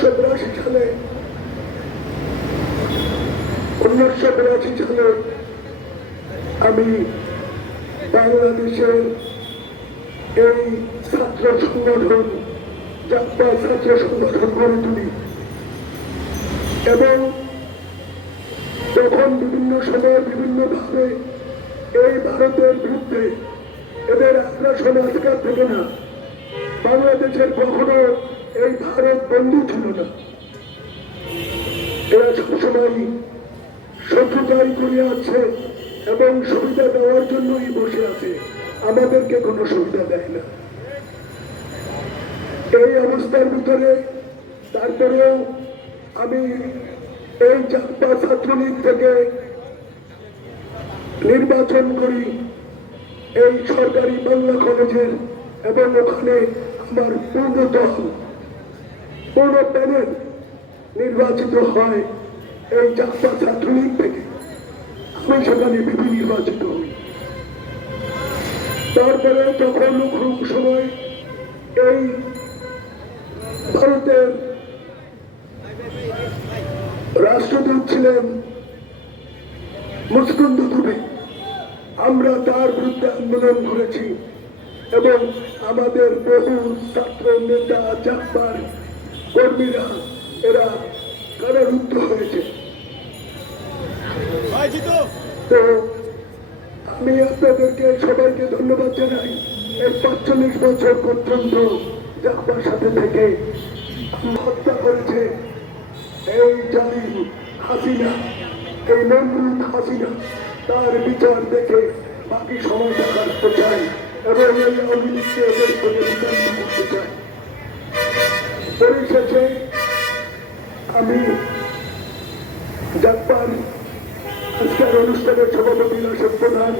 সালে 1982 সালে আমি বাংলাদেশের এই ছাত্র সংগঠন জাতীয় ছাত্র সংগঠন গড়ে তুলি এবং তখন বিভিন্ন সময় বিভিন্নভাবে এই ভারতের বিরুদ্ধে এদের আগ্রাসন আজকাল থেকে না, বাংলাদেশের কখনো এই ভারত বন্ধু ছিল না। এরা সবসময় শত্রুতাই করে আছে এবং সুবিধা দেওয়ার জন্যই বসে আছে, আমাদেরকে কোনো সুবিধা দেয় না। এই অবস্থার ভিতরে তারপরেও আমি এই জাতীয় ছাত্রলীগ থেকে নির্বাচন করি এই সরকারি বাংলা কলেজের এবং ওখানে আমার পূর্ণ দল পূর্ণ প্যানেল নির্বাচিত হয় এই জাতীয় ছাত্রলীগ থেকে। আমি সেখানে বিপি নির্বাচিত হই। তারপরে তখন খুব সময় এই ভারতের রাষ্ট্রদূত ছিলেন মুচকুন্দ দুবে। আমরা তার বিরুদ্ধে আন্দোলন করেছি এবং আমাদের বহু ছাত্র নেতা জাপার কর্মীরা এরা কারারুদ্ধ হয়েছে। তো আমি আপনাদেরকে সবাইকে ধন্যবাদ জানাই। এই ৪৫ বছর পর্যন্ত জাপার সাথে থেকে হত্যা করেছে এই জালিম হাসিনা, এই নমরুদ হাসিনা, তার বিচার দেখে বাকি সময়টা কাটতে চাই এবং এই আওয়ামী লীগকে এদের সঙ্গে বিতাড়িত করতে চাই। পরিশেষে আমি জাপান আজকের অনুষ্ঠানের সভাপতি রাশেদ প্রধান